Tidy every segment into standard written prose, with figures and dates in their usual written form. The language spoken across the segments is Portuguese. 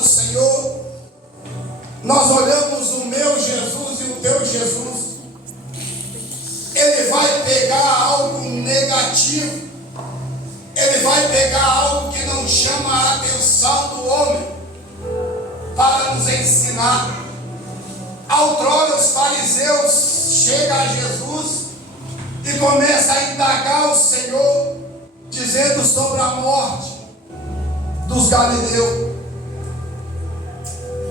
do Senhor, nós olhamos o meu Jesus e o teu Jesus, ele vai pegar algo negativo, ele vai pegar algo que não chama a atenção do homem, para nos ensinar. Outrora os fariseus chegam a Jesus e começam a indagar o Senhor, dizendo sobre a morte dos galileus.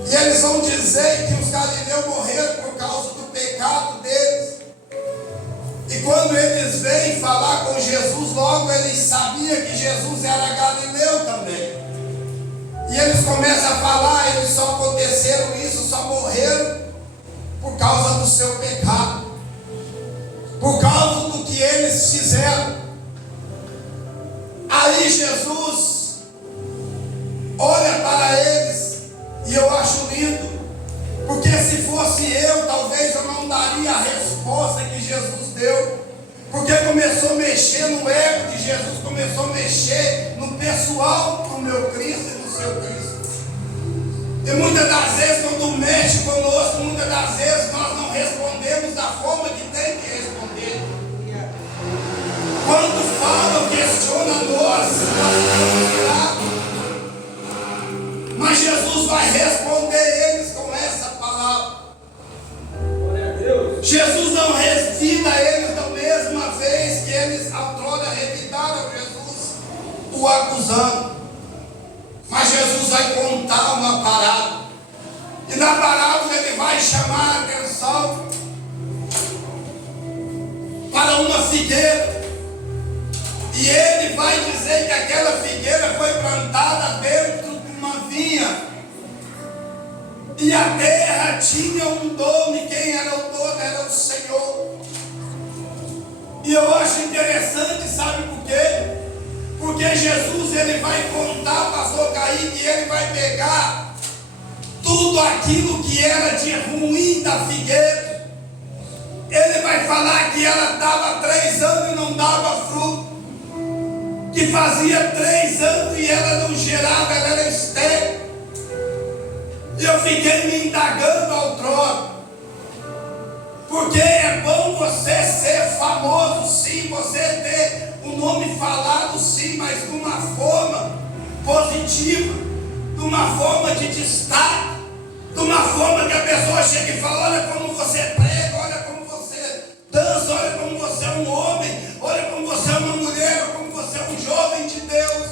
E eles vão dizer que os galileus morreram por causa do pecado deles. E quando eles vêm falar com Jesus, logo eles sabiam que Jesus era galileu também. E eles começam a falar, eles só aconteceram isso, só morreram por causa do seu pecado, por causa do que eles fizeram. Aí Jesus olha para eles, e eu acho lindo, porque se fosse eu, talvez eu não daria a resposta que Jesus deu, porque começou a mexer no ego de Jesus, começou a mexer no pessoal do meu Cristo e do seu Cristo. E muitas das vezes, quando mexe conosco, muitas das vezes nós não respondemos da forma que tem que responder. Quando falam, questionam nós ficamos virados. Mas Jesus vai responder eles com essa palavra. Jesus não revida eles da mesma vez que eles outrora revidaram Jesus, o acusando. Mas Jesus vai contar uma parábola. E na parábola ele vai chamar a atenção para uma figueira. E ele vai dizer que aquela figueira foi plantada dentro de uma vinha. E a terra tinha um dono, e quem era o dono era o Senhor. E eu acho interessante, sabe por quê? Porque Jesus ele vai contar, pastor Caí, que ele vai pegar tudo aquilo que era de ruim da figueira. Ele vai falar que ela estava 3 anos e não dava fruto, que fazia 3 anos e ela não gerava, ela era estéril. E eu fiquei me indagando outrora, porque é bom você ser famoso, sim, você ter o nome falado, sim, mas de uma forma positiva, de uma forma de destaque, de uma forma que a pessoa chega e fala: olha como você prega, olha como você dança, olha como você é um homem, olha como você é uma mulher, olha como você é um jovem de Deus.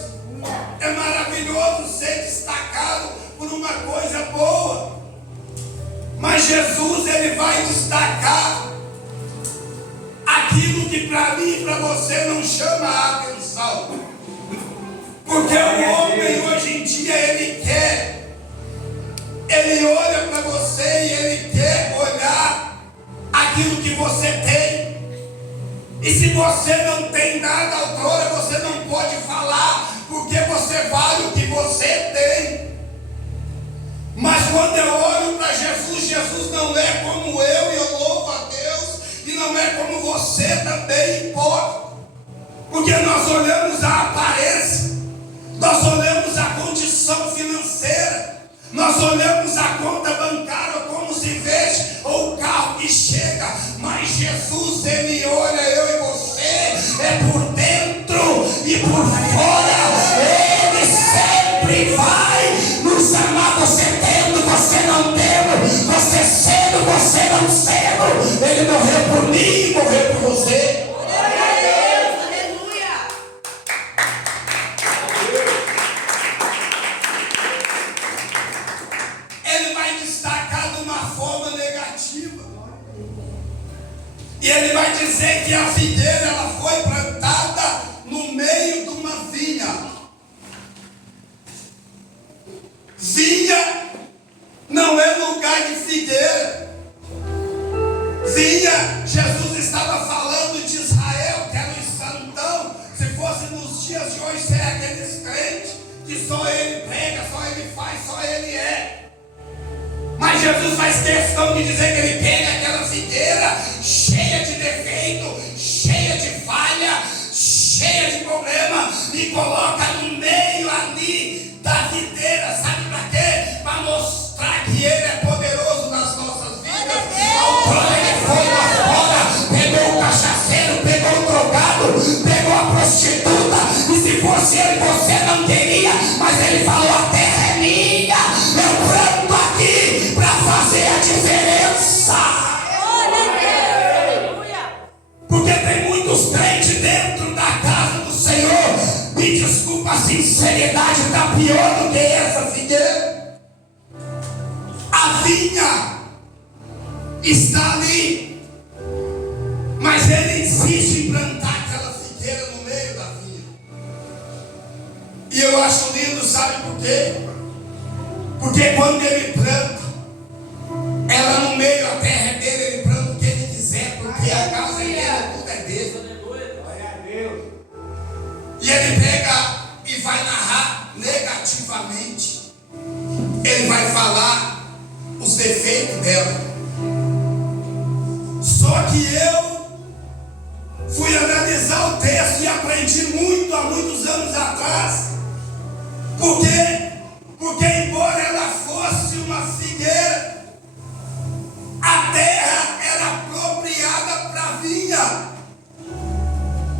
É maravilhoso ser destacado por uma coisa boa. Mas Jesus ele vai destacar aquilo que para mim e para você não chama a atenção. Porque o homem hoje em dia ele olha para você e ele quer olhar aquilo que você tem. E se você não tem nada outrora, você não pode falar, porque você vale o que você tem. Mas quando eu olho para Jesus, Jesus não é como eu, e eu louvo a Deus, e não é como você também pode. Porque nós olhamos a aparência, nós olhamos a condição financeira, nós olhamos a conta bancária, como se veste, ou o carro que chega, mas Jesus, ele olha eu e você, é por dentro e por fora, ele sempre vai nos amar, você tendo, você não tendo, você sendo, você não sendo, ele morreu por mim, morreu por você. E ele vai dizer que a figueira ela foi plantada no meio de uma vinha. Vinha não é lugar de figueira. Vinha, Jesus estava falando de Israel, que era o santão. Se fosse nos dias de hoje, seria aqueles crentes que só ele prega, só ele faz, só ele é. Mas Jesus faz questão de dizer que ele pega aquela figueira cheia de defeito, cheia de falha, cheia de problema, e coloca no meio ali da videira. Sabe para quê? seriedade está pior do que essa figueira. A vinha está ali, mas ele insiste em plantar aquela figueira no meio da vinha. E eu acho lindo, sabe por quê? Porque quando ele planta, ela no meio, a terra é dele, ele planta o que ele quiser, porque a casa é dele, tudo é dele. E ele pega e vai narrar negativamente. Ele vai falar os defeitos dela. Só que eu fui analisar o texto e aprendi muito há muitos anos atrás. Porque embora ela fosse uma figueira, a terra era apropriada para a vinha.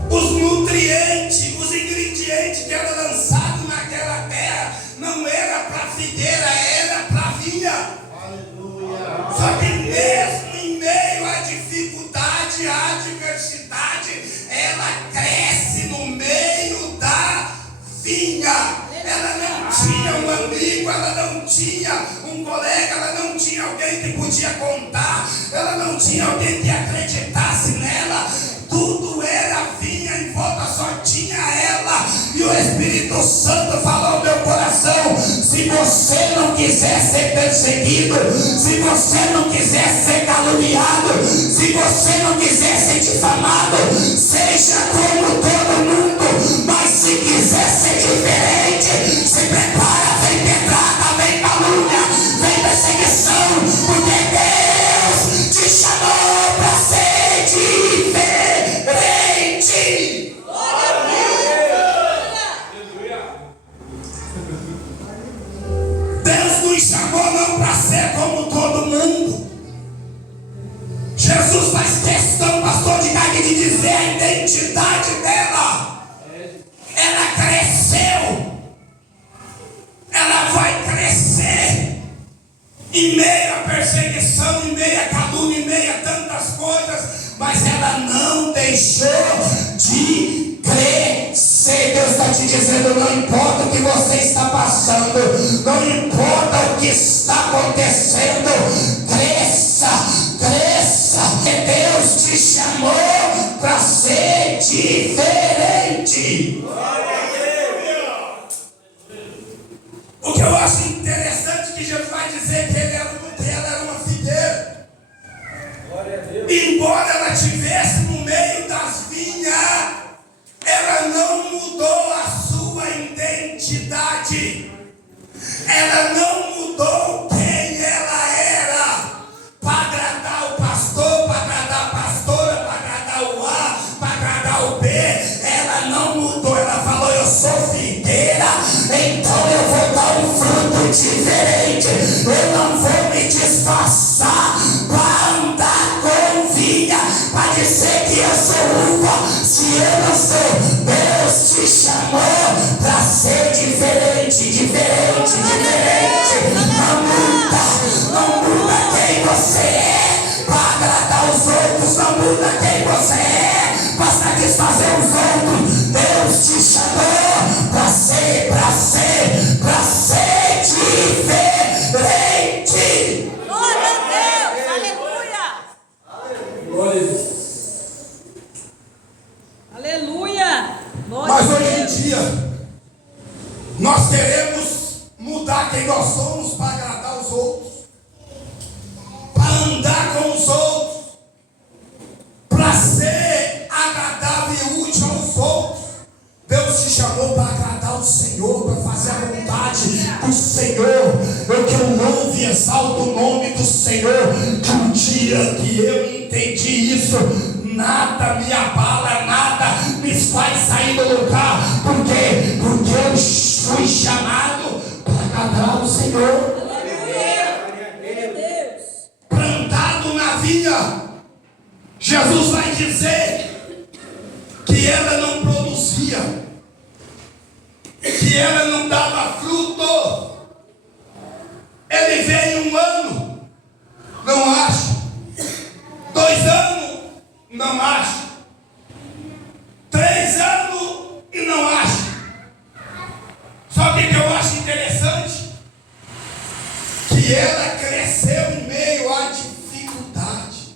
Os nutrientes, os ingredientes que eram lançados naquela terra não era para a figueira, era para a vinha. Aleluia. Só que mesmo em meio à dificuldade, à adversidade, ela cresce no meio da vinha. Ela não tinha um amigo, ela não tinha um colega, ela não tinha alguém que podia contar, ela não tinha alguém que acreditasse nela. Tudo era vinha em volta, só tinha ela. E o Espírito Santo falou ao meu coração: se você não quiser ser perseguido, se você não quiser ser caluniado, se você não quiser ser difamado, seja como todo mundo. Mas se quiser ser diferente, se prepara, vem pedrada, vem calúnia, vem perseguição, porque Deus te chamou para ser diferente. Deus nos chamou não para ser como todo mundo. Jesus faz questão, pastor de Cague, de dizer a identidade dela. Ela cresceu, ela vai crescer em meio à perseguição, em meio à calúnia, em meio a tantas coisas, mas ela não deixou de crescer. Deus está te dizendo: não importa o que você está passando, não importa o que está acontecendo, cresça, cresça, que Deus te chamou para ser diferente. O que eu acho interessante que Jesus vai dizer que ela era uma figueira. Embora ela estivesse no meio das vinhas, ela não mudou a sua identidade. Ela não mudou quem ela era. Para agradar o pastor, para agradar a pastora, para agradar o A, para agradar o B. Ela não mudou. Ela falou: eu sou figueira, então eu vou dar um fruto diferente. Eu não vou me disfarçar para andar com vinha, para dizer que eu sou uva, se eu não sou. Deus te chamou para ser diferente, diferente, diferente. Não muda quem você é para agradar os outros, não muda quem você é para satisfazer os outros. Deus te chamou para ser diferente. Glória a Deus, aleluia. Glória a Deus. Aleluia. Mas hoje em dia nós queremos mudar quem nós somos para agradar os outros, para andar com os outros, para ser agradável e útil aos outros. Deus te chamou para agradar o Senhor, para fazer a vontade do Senhor. Eu que eu louvo e exalto o nome do Senhor. Que um dia que eu entendi isso, nada me abala, nada me faz sair do lugar. Por quê? Porque eu fui chamado para agradar o Senhor. Plantado na vinha, Jesus vai dizer que ela não produzia, que ela não dava fruto. Ele veio 1 ano, não acho. 2 anos, não acho. 3 anos e não acho. que ela cresceu em meio à dificuldade.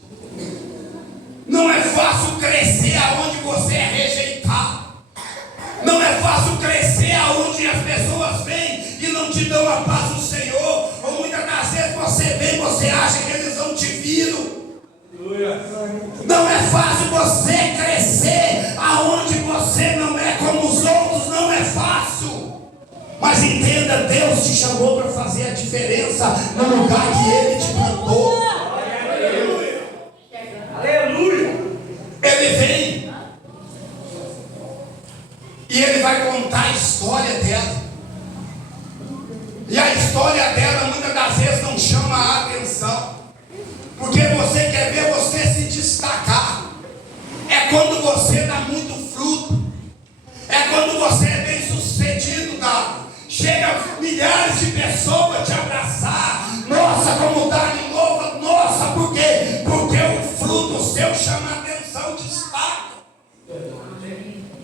Não é fácil crescer aonde você é rejeitado. Não é fácil crescer aonde as pessoas vêm e não te dão a paz do Senhor. Ou muitas das vezes você vem, você acha que eles não te viram. Não é fácil você crescer aonde você não é como os outros. Não é fácil. Mas entenda, Deus te chamou para fazer a diferença no lugar que Ele te plantou. Aleluia. Aleluia. Ele vem e Ele vai contar a história dela. E a história dela muitas das vezes não chama a atenção, porque você quer ver você se destacar. É quando você dá muito fruto. É quando você é bem sucedido, chega milhares de pessoas te abraçar. Nossa, como está de louva. Nossa, por quê? Porque o fruto seu chama a atenção, destaca.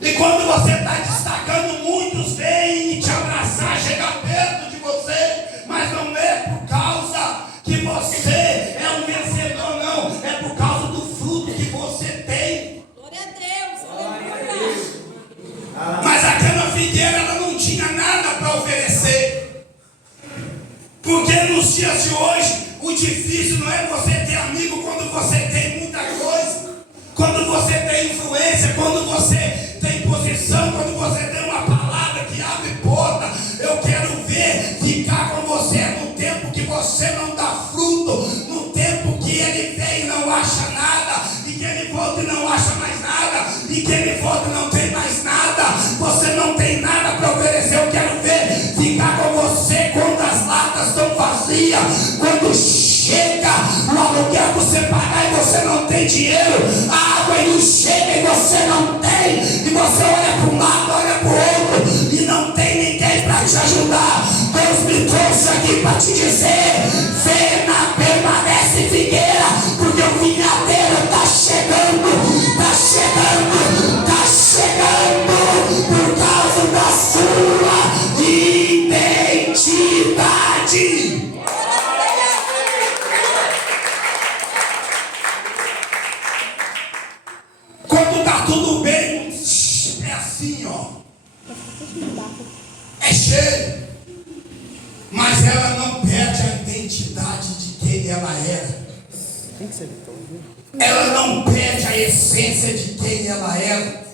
E quando você está destacando, muitos vêm te abraçar, chegar perto de você. Mas não é por causa que você é um vencedor, não. É por causa do fruto que você tem. Glória a Deus. Aleluia. Mas aquela figueira, ela não tinha nada para oferecer. Porque nos dias de hoje, o difícil não é você ter amigo quando você tem muita coisa, quando você tem influência, quando você tem posição, quando você tem uma palavra que abre porta. Eu quero ver ficar com você no tempo que você não dá fruto, no tempo que ele vem e não acha nada, e que ele volta e não acha mais nada, e que ele volta e não tem mais nada. Você não tem nada para oferecer. Eu quero ver ficar com você quando as latas estão vazias, quando chega o aluguel para você pagar e você não tem dinheiro, a água não chega e você não tem, e você olha para um lado, olha para o outro e não tem ninguém para te ajudar. Deus me trouxe aqui para te dizer: Fena, permanece figueira, porque o vinhadeiro está chegando, está chegando, está chegando, por causa da sua identidade. Quando está tudo bem, é assim, ó. É cheio. Mas ela não perde a identidade de quem ela era. Ela não perde a essência de quem ela era.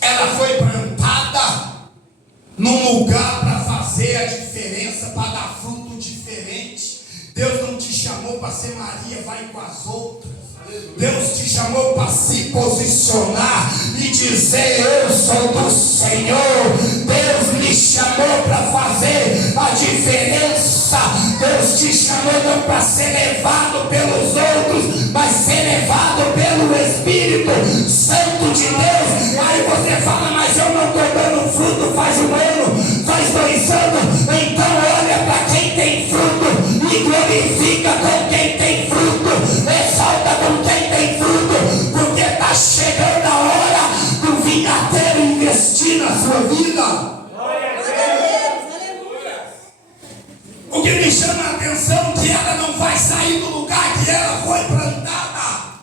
Ela foi plantada num lugar para fazer a diferença, para dar fruto diferente. Deus não te chamou para ser Maria, vai com as outras. Deus te chamou para se posicionar e dizer: eu sou do Senhor. Deus me chamou para fazer a diferença. Deus te chamou não para ser levado pelos outros, mas ser levado pelo Espírito Santo de Deus. Aí você fala: mas eu não estou dando fruto faz 1 ano, faz 2 anos. Então olha para quem tem fruto e glorifica com quem tem fruto, exalta com quem tem fruto, porque está chegando a hora do vinhadeiro investir na sua vida. O que me chama a atenção é que ela não vai sair do lugar que ela foi plantada.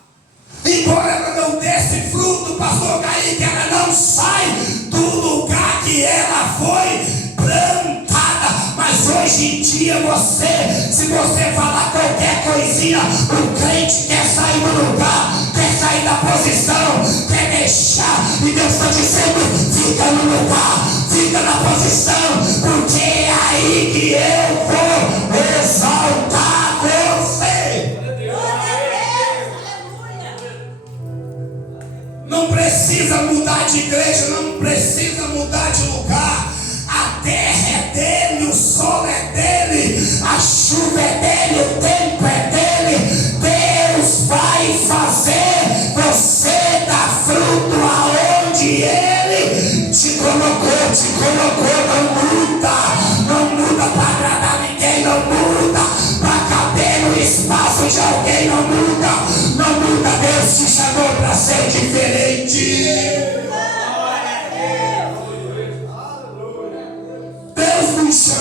Embora ela não desse fruto, pastor Kaique, ela não sai do lugar que ela foi plantada. Mas hoje em dia se você falar qualquer coisinha, o crente quer sair do lugar, quer sair da posição, quer deixar. E Deus está dizendo: fica no lugar, fica na posição, porque é aí que eu vou exaltar você. Não precisa mudar de igreja, não precisa mudar de lugar. A terra é dele, o sol é dele, a chuva é dele, o tempo é dele. Deus vai fazer você dar fruto aonde ele te colocou, não muda para agradar ninguém, não muda para caber no espaço de alguém, não muda. Deus te chamou para ser diferente. Deus nos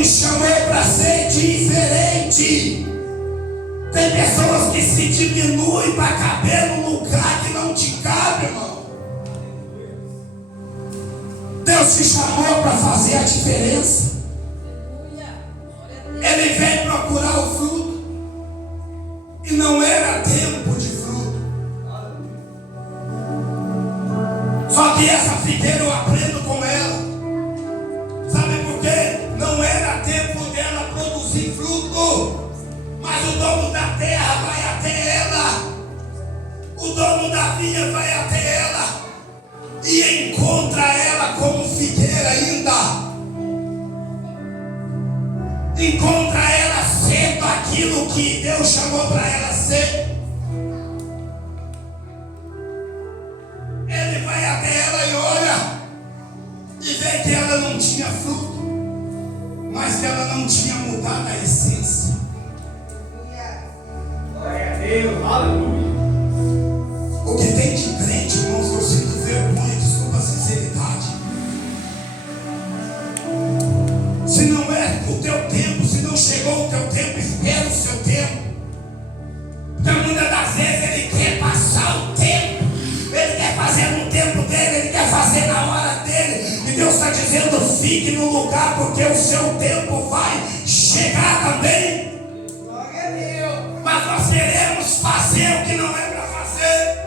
nos chamou para ser diferente. Tem pessoas que se diminuem para caber num lugar que não te cabe, irmão. Deus te chamou para fazer a diferença. Ele veio procurar o fruto e não era tempo de fruto. Só que essa figueira eu aprendo com ela. Sabe por quê? Não era tempo dela produzir fruto, mas o dono da terra vai até ela, o dono da vinha vai até ela e encontra ela como figueira ainda. Encontra ela sendo aquilo que Deus chamou para ela ser. Ele vai até ela e olha e vê que ela não tinha fruto, mas que ela não tinha mudado a essência. Glória a Deus, aleluia. O que tem de crente, irmãos, que eu sinto vergonha, desculpa a sinceridade. Se não é o teu tempo, se não chegou o teu tempo, espera o seu tempo. Porque muitas das vezes ele quer passar o tempo, ele quer fazer no tempo dele, ele quer fazer na hora dele. E Deus está dizendo: fique no lugar, porque o seu tempo vai chegar também. Glória a Deus. Mas nós queremos fazer o que não é para fazer.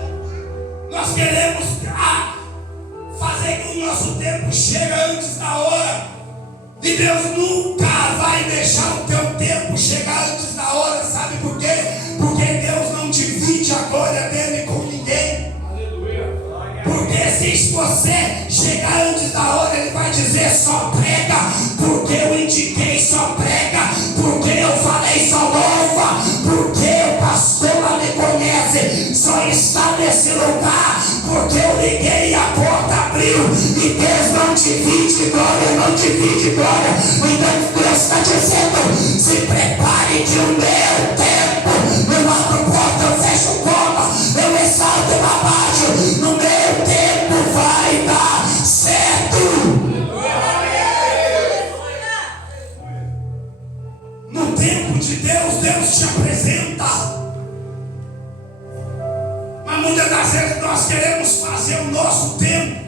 Nós queremos fazer que o nosso tempo chegue antes da hora. E Deus nunca vai deixar o teu tempo chegar antes da hora. Sabe por quê? Porque Deus não divide a glória dele com ninguém. Aleluia. Porque se você chegar antes da hora, ele vai dizer: só prega, porque eu indiquei, só prega, porque eu falei, só louva, porque o pastor lá me conhece, só está nesse lugar, porque eu liguei e a porta abriu. E Deus não divide glória, não divide glória. Então Deus está dizendo: se prepare que o meu tempo, eu abro porta, eu fecho porta, eu exalto, eu abaixo, no meu tempo vai dar certo. No tempo de Deus, Deus te apresenta. Mas muitas das vezes nós queremos fazer o nosso tempo.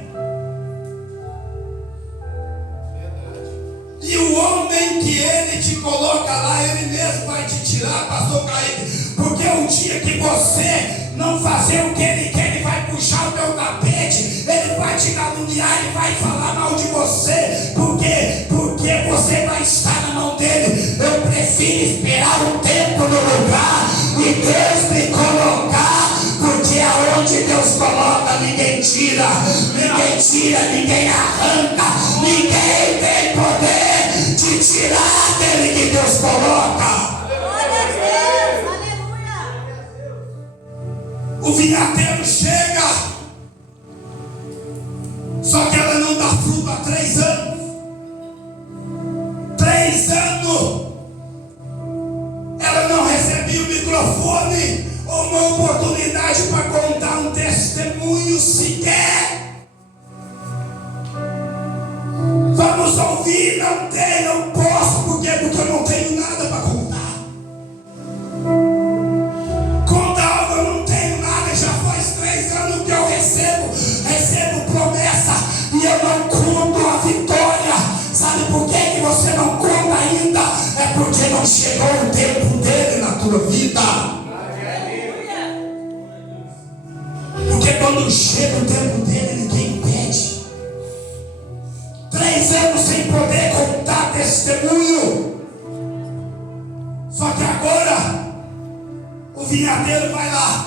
E o homem que ele te coloca lá, ele mesmo vai te tirar, pastor Kaique. Porque o dia que você não fazer o que ele quer, ele vai puxar o teu tapete, ele vai te caluniar, ele vai falar mal de você. Por quê? Porque você vai estar na mão dele. Eu prefiro esperar um tempo no lugar e Deus me colocar. Porque aonde Deus coloca, ninguém tira, ninguém arranca, ninguém tem poder de tirar dele que Deus coloca. Glória a Deus, aleluia. O vinhateiro chega, só que ela não dá fruto há 3 anos. 3 anos ela não recebia o microfone ou uma oportunidade para contar um testemunho sequer. Vamos ouvir, não posso, porque eu não tenho nada para contar. Conta algo, eu não tenho nada, já faz 3 anos que eu recebo promessa e eu não conto a vitória. Sabe por que você não conta ainda? É porque não chegou o tempo dele na tua vida. Porque quando chega o tempo dele, ninguém impede. 3 anos sem poder contar testemunho. Só que agora o vinhadeiro vai lá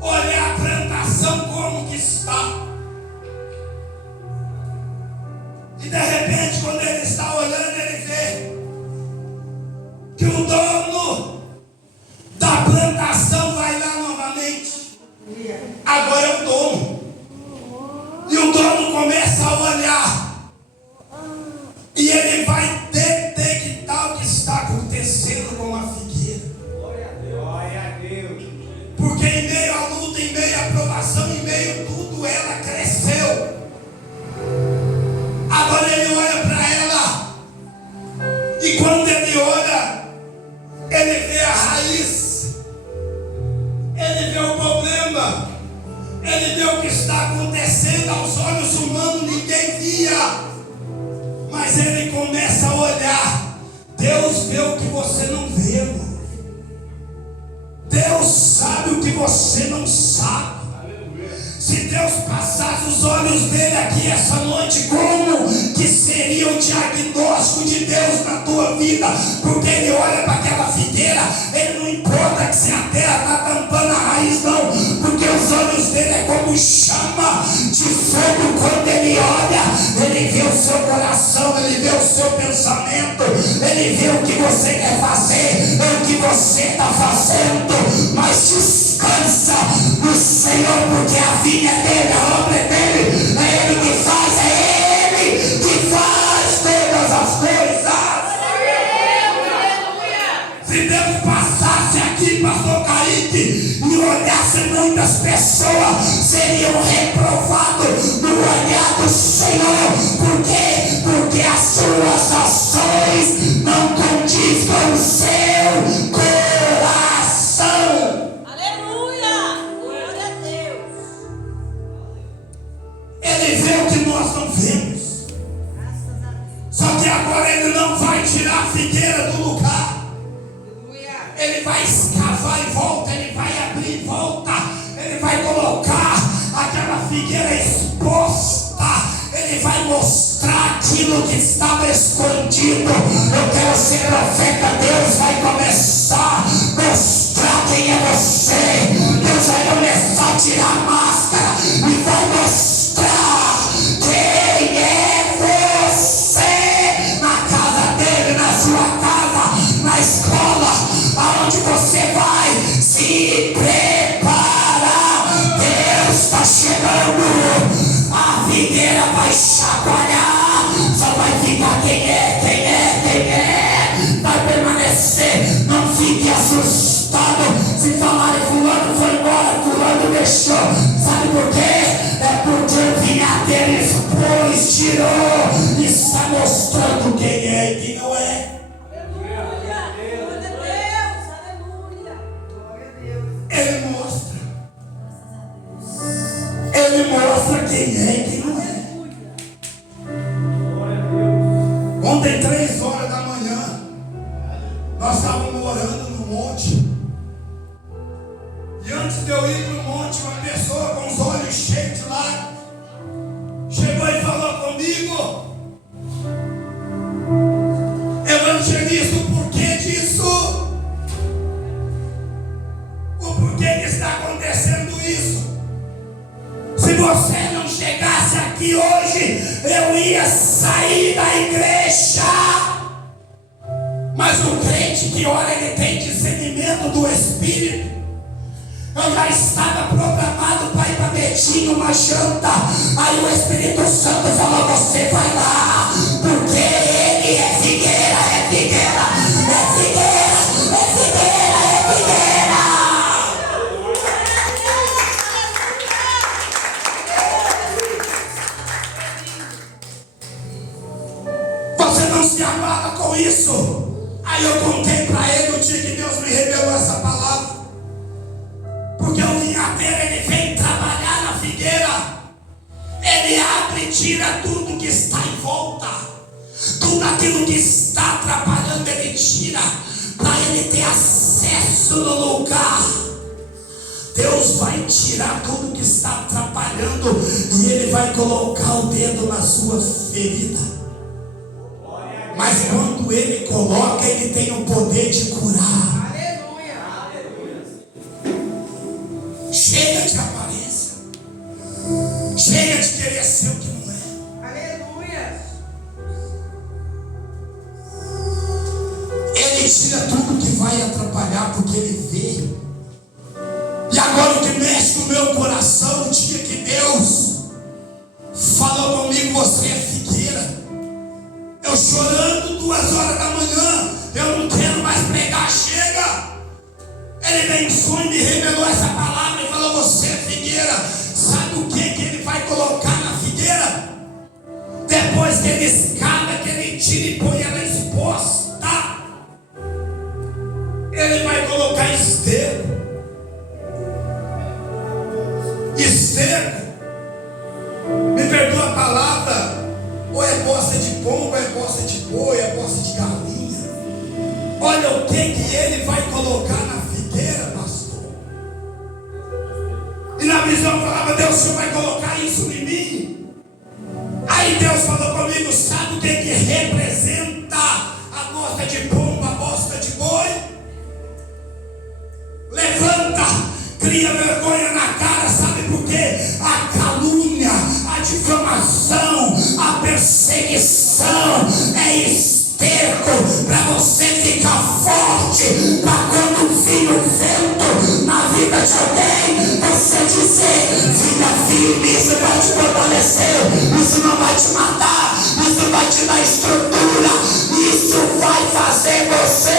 olhar a plantação como que está. E de repente, quando ele está olhando, ele vê que o dono da plantação vai lá novamente. Agora é o dono. E o dono começa a olhar. E ele vai detectar o que está acontecendo com a figueira. Glória a Deus. Porque em meio à luta, em meio à provação, em meio a tudo, ela cresceu. Agora ele Deus vê o que você não vê, irmão. Deus sabe o que você não sabe. Se Deus passasse os olhos dele aqui essa noite, como que seria o diagnóstico de Deus na tua vida? Porque ele olha para aquela figueira, ele não importa que se a terra está tampando a raiz, não, porque os olhos dele é como chama de fogo. Quando ele olha, ele vê o seu coração, ele vê o seu pensamento, ele vê o que você quer fazer, o que você está fazendo. Mas descansa no Senhor, porque a vida é dele, a obra é dele, é ele que faz, é ele que faz todas as coisas. Se Deus passasse aqui, pastor Kaique, e olhasse, muitas pessoas seriam reprovadas no olhar do Senhor. Por quê? Porque as suas ações não condizem com o seu coração. Ele vê o que nós não vemos. Só que agora ele não vai tirar a figueira do lugar. Ele vai escavar e volta, ele vai abrir e volta, ele vai colocar aquela figueira exposta, ele vai mostrar aquilo que estava escondido. Eu quero ser profeta. Deus vai começar a mostrar quem é você. Deus vai começar a tirar a máscara e vai mostrar quem é você, na casa dele, na sua casa, na escola, aonde você vai. Se prepara, Deus está chegando. A videira vai chacoalhar, só vai ficar quem é, quem é, quem é. Vai permanecer, não fique assustado se falarem fulano foi embora, fulano deixou. Sabe por quê? É porque o vinhadeiro expôs, tirou, está mostrando quem é e quem não é. Ele mostra. Ele mostra quem é e quem não é. Ontem, 3 horas da manhã, nós estávamos orando no monte. E antes de eu ir para o monte, uma pessoa com os olhos cheios de lágrimas chegou e falou comigo: evangelista, o porquê disso? O porquê que está acontecendo isso? Se você não chegasse aqui hoje, eu ia sair da igreja. Mas o crente que ora, ele tem discernimento do Espírito. Eu já estava programado para ir para Betinho, uma janta. Aí o Espírito Santo falou: você vai lá, porque ele é figueira, é figueira, é figueira, é figueira, é figueira. Você não se amava com isso. Aí eu contei para ele o dia que Deus me revelou essa palavra. Porque o vinhadeiro, ele vem trabalhar na figueira. Ele abre e tira tudo que está em volta. Tudo aquilo que está atrapalhando, ele tira, para ele ter acesso no lugar. Deus vai tirar tudo que está atrapalhando e ele vai colocar o dedo na sua ferida. Mas quando ele coloca, ele tem o poder de curar. Chega de aparência. Chega de querer ser o que não é. Aleluia. Ele tira tudo que vai atrapalhar, porque ele vê. E agora o que mexe no meu coração, o dia que Deus falou comigo: você é figueira. Eu chorando 2 horas da manhã, eu não quero mais pregar, chega. Ele veio em sonho e me revelou essa palavra e falou: você é figueira. Sabe o que ele vai colocar na figueira? Depois que ele escava, que ele tira e põe ela exposta, ele vai colocar esterco. Esterco, me perdoa a palavra, ou é bosta de pombo, ou é bosta de boi, é bosta de galinha. olha o que ele vai colocar na figueira, pastor. E na visão falava: Deus, o Senhor vai colocar isso em mim. Aí Deus falou comigo: sabe o que representa a bosta de pomba, a bosta de boi? Levanta, cria vergonha na cara, sabe por quê? A calúnia, a difamação, a perseguição é esterco para você ficar forte, para quando vir o vento na vida de alguém, você dizer: fica firme, isso vai te fortalecer, isso não vai te matar, isso vai te dar estrutura, isso vai fazer você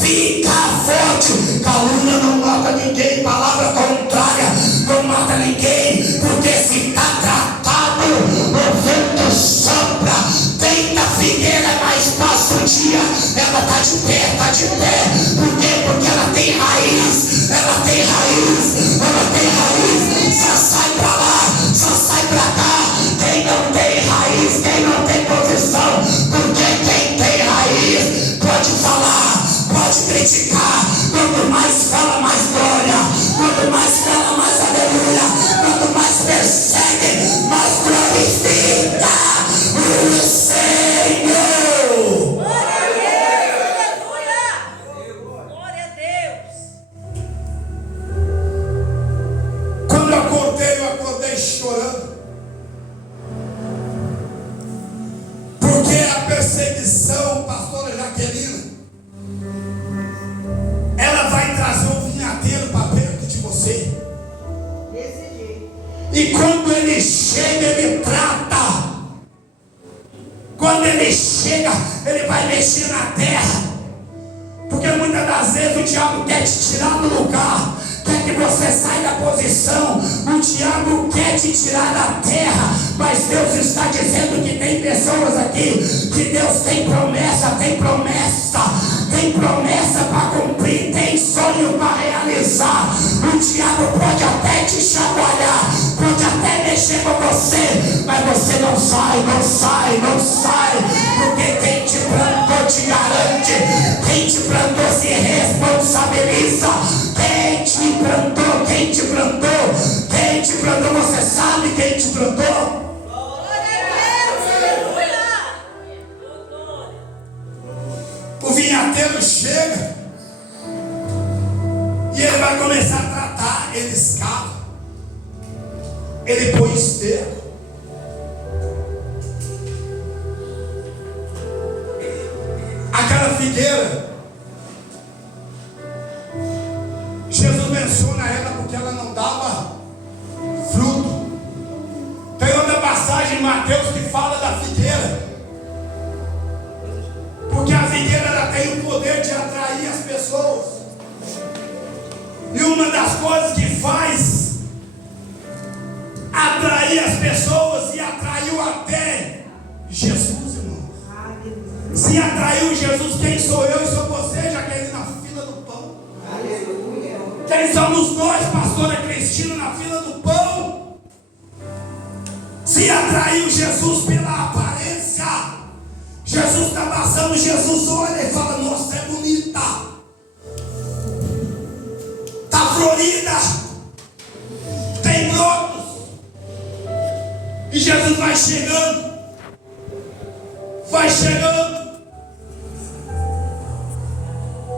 ficar forte. Calúnia não mata ninguém, palavra contrária não mata ninguém, porque se está tratado, o vento sopra. Deita a figueira, é mais passa o dia, ela está de pé, está de pé. Por quê? Porque ela tem raiz, ela tem raiz, ela tem raiz. Só sai para lá, só sai para cá. Quem não tem raiz, quem não tem posição, porque quem tem raiz pode falar, pode criticar. Quanto mais fala, mais glória. Quanto mais fala, mais aleluia. Quanto mais persegue, mais glorifica o Senhor. Glória a Deus, aleluia. Glória a Deus. Quando eu acordei chorando. Porque a perseguição, pastora Jaquelina, ela vai trazer um vinhateiro para perto de você. Desse jeito. E quando ele chega, ele trata. Quando ele chega, ele vai mexer na terra. Porque muitas das vezes o diabo quer te tirar do lugar, quer que você saia da posição. O diabo quer te tirar da terra. Mas Deus está dizendo que tem pessoas aqui, que Deus tem promessa, tem promessa, tem promessa para cumprir, tem sonho para realizar. O diabo pode até te chacoalhar, pode até mexer com você, mas você não sai, não sai, não sai, porque quem te plantou te garante, quem te plantou se responsabiliza. Quem te plantou, quem te plantou, quem te plantou, você sabe quem te plantou? O vinhateiro chega e ele vai começar a tratar. Ele escava, ele põe esterco. Aquela figueira, Jesus menciona ela porque ela não dava fruto. Tem outra passagem em Mateus que fala da figueira, porque a figueira ela tem o poder de atrair as pessoas. E uma das coisas que faz atrair as pessoas, e atraiu até Jesus, irmão. Se atraiu Jesus, quem sou eu e sou você, já que ele na fila do pão? Quem somos nós, pastora Cristina, na fila do pão? Se atraiu Jesus pela aparência, Jesus está passando, Jesus olha e fala: nossa, é bonita, está florida, tem brotos. E Jesus vai chegando, vai chegando.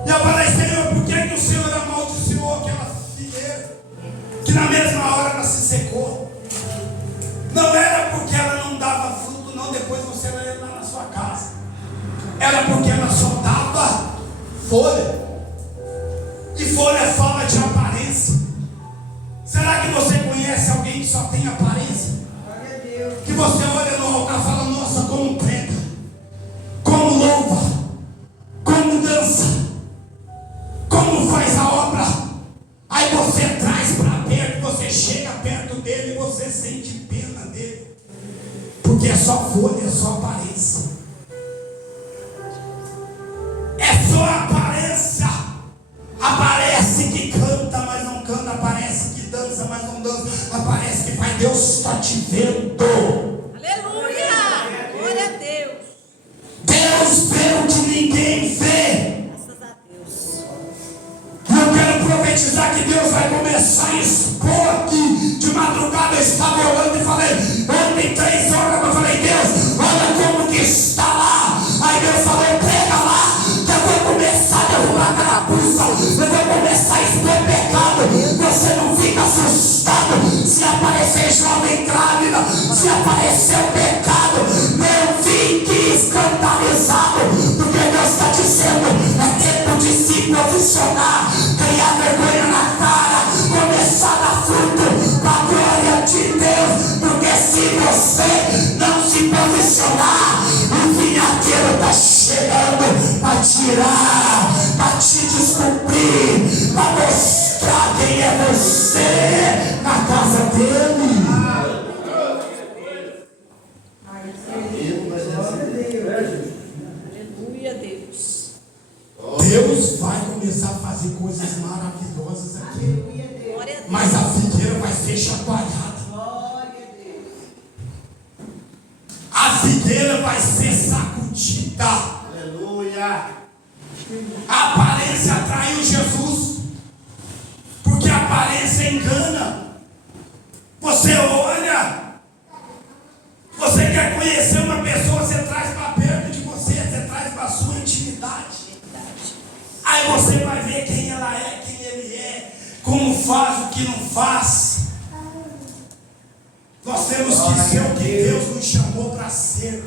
E eu falei: Senhor, por que o Senhor amaldiçoou aquela figueira, que na mesma hora ela se secou? Não era porque ela não dava fruto, não. Depois você vai lá na sua casa. Era porque ela só dava folha. E folha fala de aparência. Será que você conhece alguém que só tem aparência? Que você olha no altar e fala: nossa, como prega, como louva, como dança, como faz a obra. Aí você traz para perto, você chega perto dele e você sente pena dele, porque é só folha, é só aparência, é só aparência. Aparece que canta, mas não canta. Aparece que dança, mas não dança. Aparece que faz. Deus está te vendo. Aleluia! Glória a Deus! Deus vê o que ninguém vê. Graças a Deus. você não fica assustado se aparecer jovem grávida, se aparecer o pecado. Não fique escandalizado, porque Deus está dizendo: é tempo de se posicionar, criar vergonha na cara, começar a dar fruto para a glória de Deus. Porque se você não se posicionar, o vinhadeiro está chegando para tirar, para te descobrir, para mostrar quem é você na casa dele. Aleluia, Deus. Deus vai começar a fazer coisas maravilhosas aqui, Glória a Deus. mas a figueira vai ser chacoalhada. A figueira vai ser sacudida. Aleluia. A aparência atraiu Jesus, porque a aparência engana. Você olha, você quer conhecer uma pessoa, você traz para perto de você, você traz para a sua intimidade. Aí você vai ver quem ela é, quem ele é, como faz, o que não faz. Nós temos que ser o que Deus nos chamou para ser.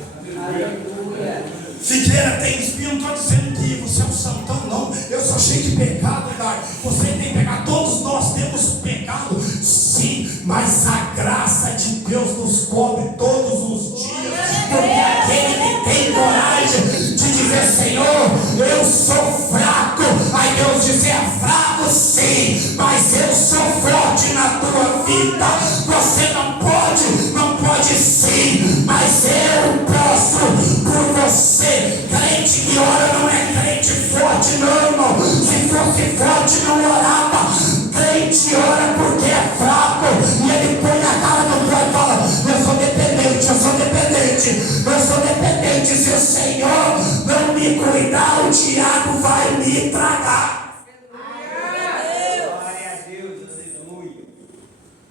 Figueira tem espinho, não estou dizendo que você é um santão, não. Eu sou cheio de pecado, Eduardo. Você tem pecado, todos nós temos pecado, sim, mas a graça de Deus nos cobre todos os dias. Porque aquele que tem coragem de dizer: Senhor, eu sou fraco. Aí Deus diz: é fraco sim, mas eu sou forte na tua vida. Você não pode sim, mas eu posso por você. Crente que ora não é crente forte, não, irmão. Se fosse forte, não orava. Crente ora porque é fraco, e ele põe a cara no pó e fala: eu sou dependente, eu sou dependente, eu sou dependente. Se o Senhor não me cuidar, o diabo vai me tragar. Glória a Deus, aleluia.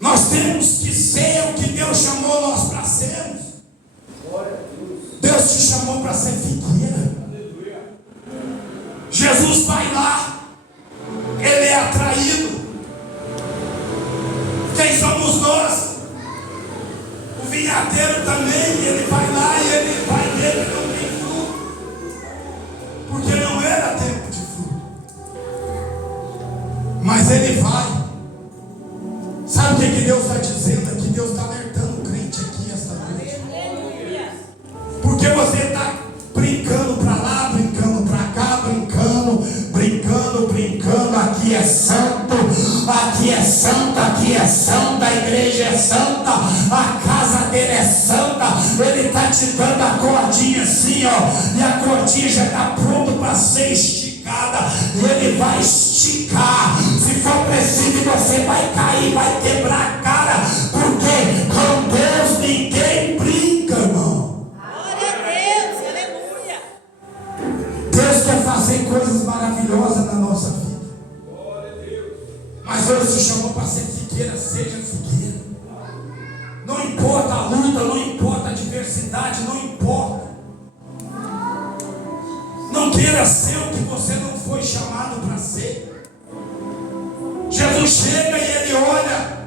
Nós temos que ser o que Deus chamou nós para sermos. Glória a Deus. Deus te chamou para ser figueira. Aleluia. Jesus vai lá, ele é atraído. Quem somos nós? O vinhadeiro também, ele vai lá e ele vai ver que não tem fruto, porque não era tempo de fruto. Mas ele vai. Sabe o que Deus está dizendo aqui? Deus está alertando o crente aqui esta noite. Aleluia. Porque você está brincando para lá, brincando para cá, brincando. Aqui é santo, aqui é santo, aqui é santa, a igreja é santa, a casa dele é santa. Ele está te dando a cordinha assim, ó, e a cordinha já está pronta para ser esticada. Ele vai esticar. Se for preciso, você vai cair, vai quebrar a cara, porque com Deus ninguém brinca, irmão. Glória a Deus. Aleluia. Deus quer fazer coisas maravilhosas na nossa vida. Mas Deus te chamou para ser figueira, seja figueira. Não importa a luta, não importa a adversidade, não importa. Não queira ser o que você não foi chamado para ser. Jesus chega e ele olha,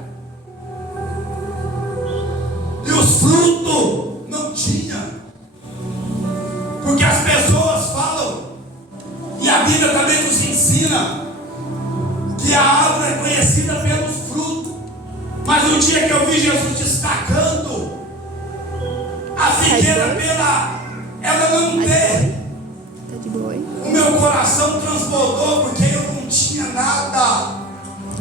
e os frutos não tinha. Porque as pessoas falam, e a Bíblia também nos ensina, que a árvore é conhecida pelos frutos. Mas no dia que eu vi Jesus destacando a figueira ela não tem, o meu coração transbordou, porque eu não tinha nada.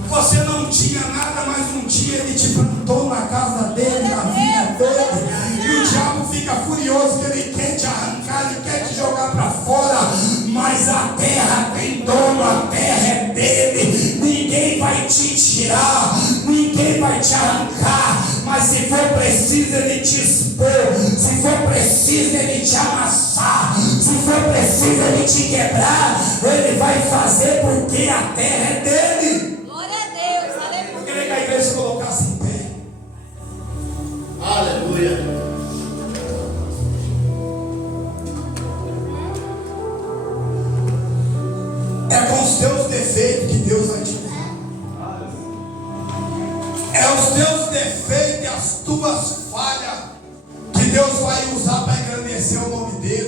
Você não tinha nada, mas um dia ele te plantou na casa dele, na vinha dele, e o diabo fica furioso, que ele quer te arrancar, ele quer te jogar para fora. Mas a terra tem dono, a terra é dele. Ninguém vai te tirar, ninguém vai te arrancar. Mas se for preciso ele te expor, se for preciso ele te amassar, se for preciso ele te quebrar, ele vai fazer, porque a terra é dele. Glória a Deus. Eu Aleluia. queria que a igreja se colocasse em pé. Aleluia. É com os teus defeitos que Deus vai te usar. defeitos e as tuas falhas, que Deus vai usar para engrandecer o nome dele.